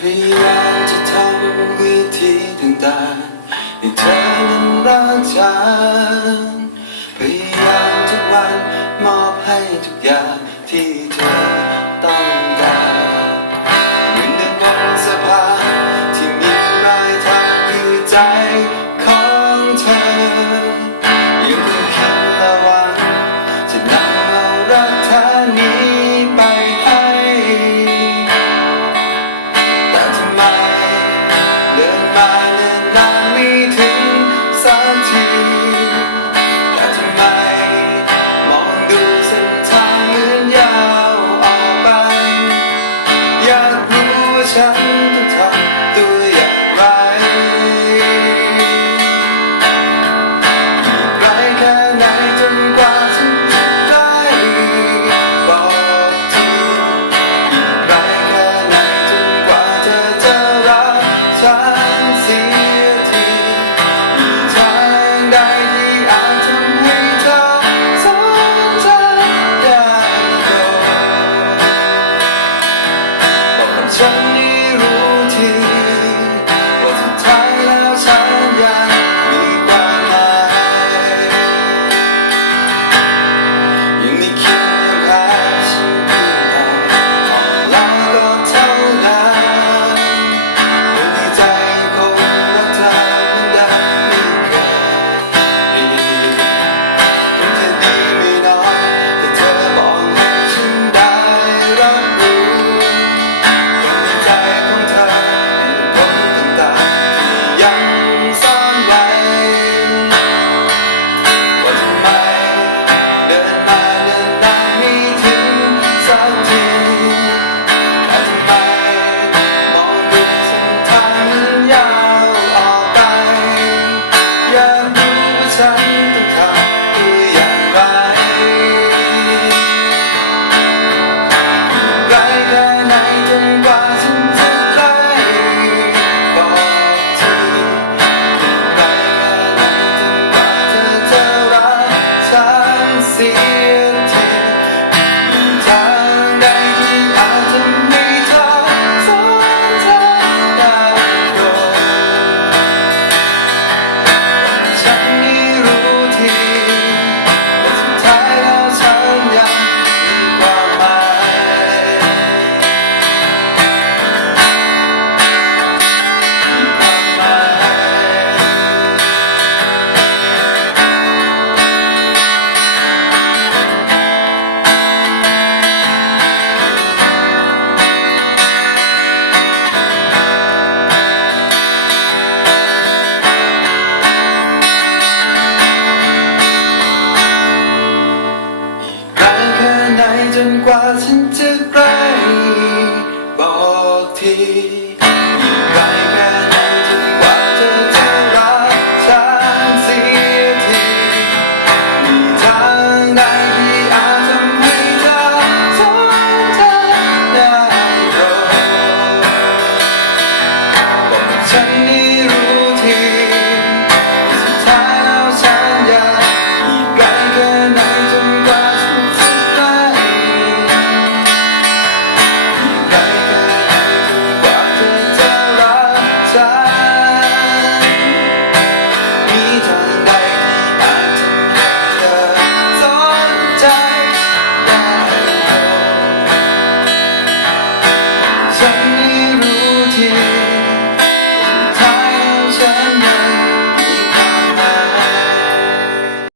พยายามจะทำวิธีต่างๆให้เธอนั้นรักฉันพยายามทุกวันมอบให้ทุกอย่างที่เธอต้องการเหมือนดังมนภาที่มีรายทางคือใจของเธอ sky